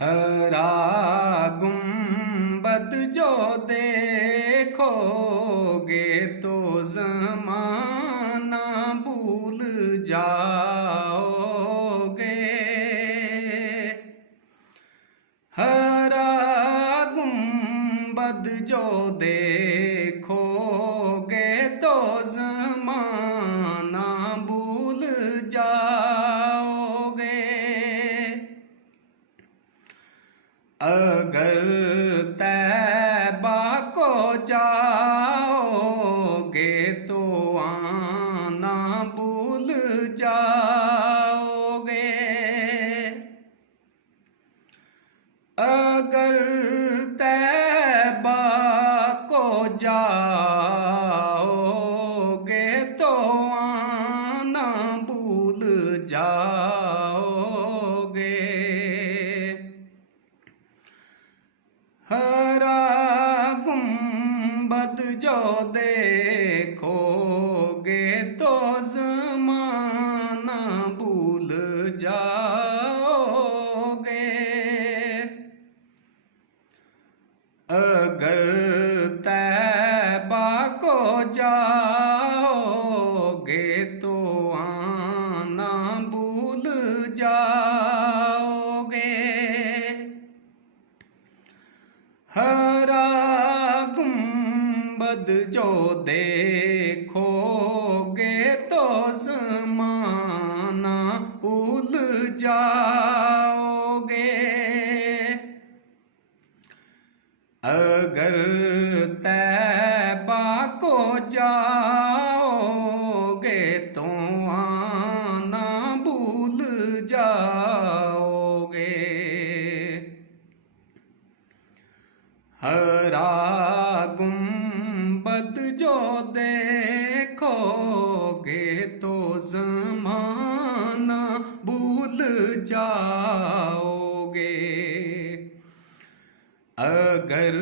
हरा गुंबद जो देखोगे तो ज़माना भूल जाओगे। हरा गुंबद जो देखोगे तो ज़माना भूल जाओगे। अगर तैबा को जाओगे तो आना भूल जाओगे। अगर तैबा को जाओगे तो आना भूल जाओगे। हरा गुंबद जो देखोगे तो ज़माना भूल जाओगे। अगर तैबा को जाओगे तो आना भूल जाओगे। हरा गुंबद जो देखोगे तो ज़माना भूल जाओगे। अगर तैबा को जाओगे तो आना भूल जाओगे। हरा गुंबद जो देखोगे तो ज़माना भूल जाओगे। अगर